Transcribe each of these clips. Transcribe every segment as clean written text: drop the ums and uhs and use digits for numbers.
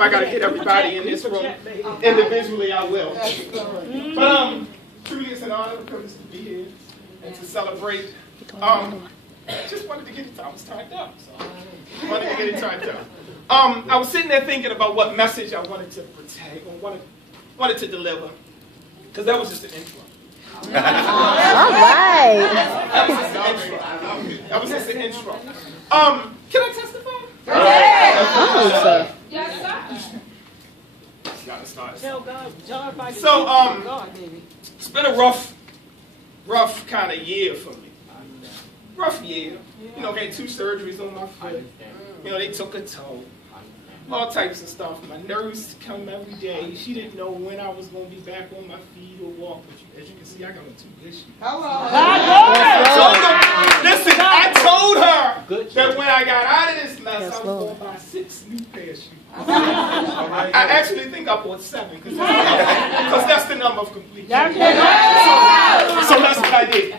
if I got to hit everybody in this room individually, I will. But truly it's an honor and privilege to be here and to celebrate. Just wanted to get it, I was timed up. So wanted to get it timed up. I was sitting there thinking about what message I wanted to protect or wanted to deliver. Because that was just an intro. All right. That was just an intro. Can I testify? Yes. Yes, sir. Tell God. So, it's been a rough kind of year for me. Rough year. You know, had 2 surgeries on my foot. You know, they took a toll. All types of stuff. My nurse come every day. She didn't know when I was going to be back on my feet or walk. But as you can see, I got on 2 issues. Hello. Listen, I told her that when I got out of this mess, I was going to buy 6 new pair of shoes. I actually think I bought 7 because that's the number of completion. So that's what I did.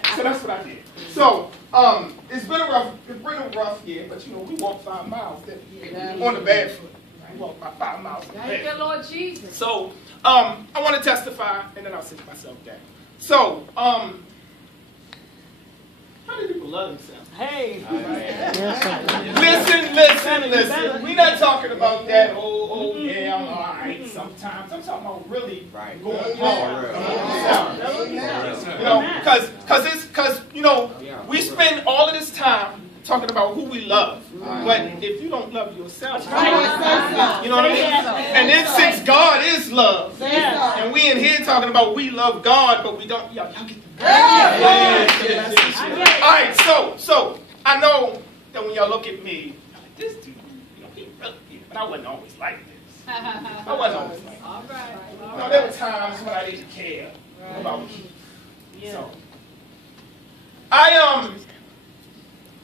So it's been a rough year, but you know we walked 5 miles on the bad foot. We walked about 5 miles on the bad foot. Thank you, Lord Jesus. So I want to testify, and then I'll sit myself down. So how do people love themselves? Hey. Listen. We're not talking about that. Oh yeah, I'm all right. Sometimes I'm talking about really going hard. You know, because you know we spend all of this time talking about who we love, but if you don't love yourself, you know what I mean? And then since God is love, and we in here talking about we love God, but we don't. Y'all get the all right, so I know that when y'all look at me, like, this dude, you know, he really, but I wasn't always like this. I wasn't always like this. All right. You know, there were times when I didn't care about you. So I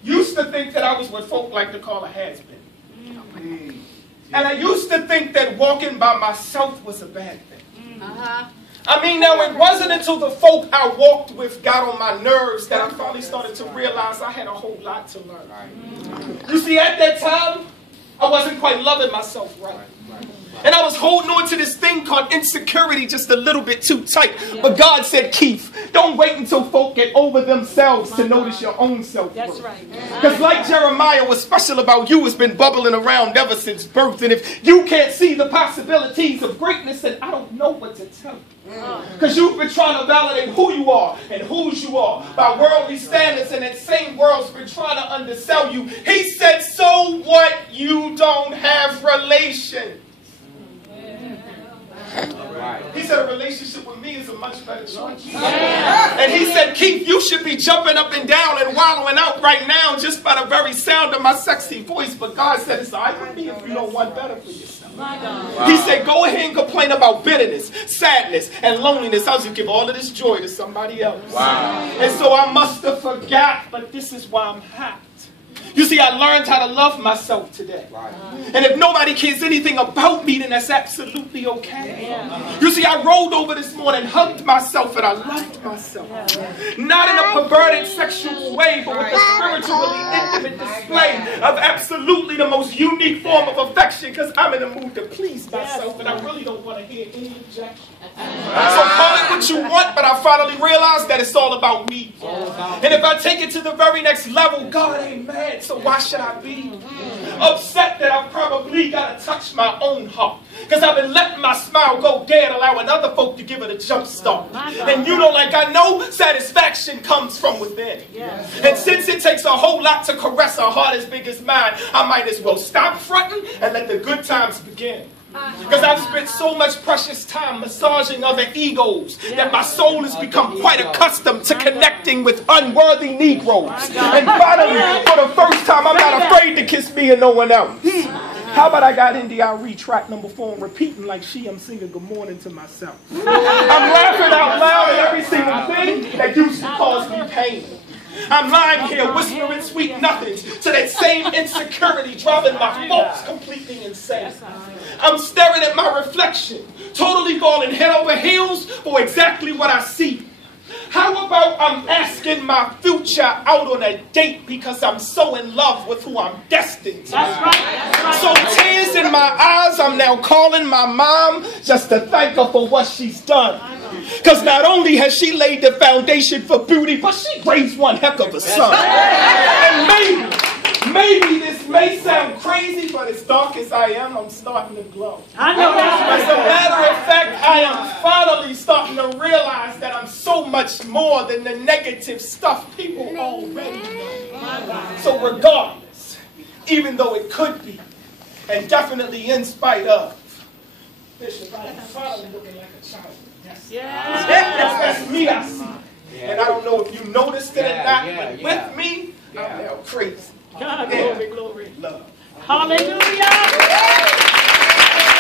used to think that I was what folk like to call a has-been. And I used to think that walking by myself was a bad thing. I mean, now it wasn't until the folk I walked with got on my nerves that I finally started to realize I had a whole lot to learn. You see, at that time, I wasn't quite loving myself right. And I was holding on to this thing called insecurity just a little bit too tight. But God said, Keith, don't wait until folk get over themselves to notice your own self-worth. That's right. Because like Jeremiah, what's special about you has been bubbling around ever since birth. And if you can't see the possibilities of greatness, then I don't know what to tell you. Because you've been trying to validate who you are and whose you are by worldly standards, and that same world's been trying to undersell you. He said, so what? You don't have relation. He said a relationship with me is a much better choice. And he said, Keith, you should be jumping up and down and wallowing out right now just by the very sound of my sexy voice. But God said, it's all right with me if you don't want better for yourself. He said, go ahead and complain about bitterness, sadness, and loneliness. I'll just give all of this joy to somebody else. And so I must have forgot, but this is why I'm hot. You see, I learned how to love myself today. And if nobody cares anything about me, then that's absolutely okay. You see, I rolled over this morning, hugged myself, and I loved myself. Not in a perverted sexual way, but with a spiritually intimate display of absolutely the most unique form of affection, because I'm in the mood to please myself, and I really don't want to hear any objection. So call it what you want, but I finally realized that it's all about me. And if I take it to the very next level, God ain't mad, so why should I be upset that I probably got to touch my own heart? Because I've been letting my smile go dead, allowing other folk to give it a jump start. And you know, like I know, satisfaction comes from within. And since it takes a whole lot to caress a heart as big as mine, I might as well stop fronting and let the good times begin. Because I've spent so much precious time massaging other egos that my soul has become quite accustomed to connecting with unworthy Negroes. And finally, for the first time, I'm not afraid to kiss me and no one else. How about I got NDRE track number 4 and repeating like I'm singing good morning to myself. I'm laughing out loud at every single thing that used to cause me pain. I'm lying here whispering sweet nothings to that same insecurity driving my folks completely insane. I'm staring at my reflection, totally falling head over heels for exactly what I see. How about I'm asking my future out on a date because I'm so in love with who I'm destined to be? That's right. That's right. So tears in my eyes, I'm now calling my mom just to thank her for what she's done. Because not only has she laid the foundation for beauty, but she raised one heck of a son. And maybe this may sound crazy, but as dark as I am, I'm starting to glow. I know that's As a matter of fact, I am finally starting to realize that I'm so much more than the negative stuff people already know. So regardless, even though it could be, and definitely in spite of, Bishop, I am finally looking like a child. That's me, I see. And I don't know if you noticed it or not, but with me, I'm now crazy. God, glory, glory. Love. Hallelujah.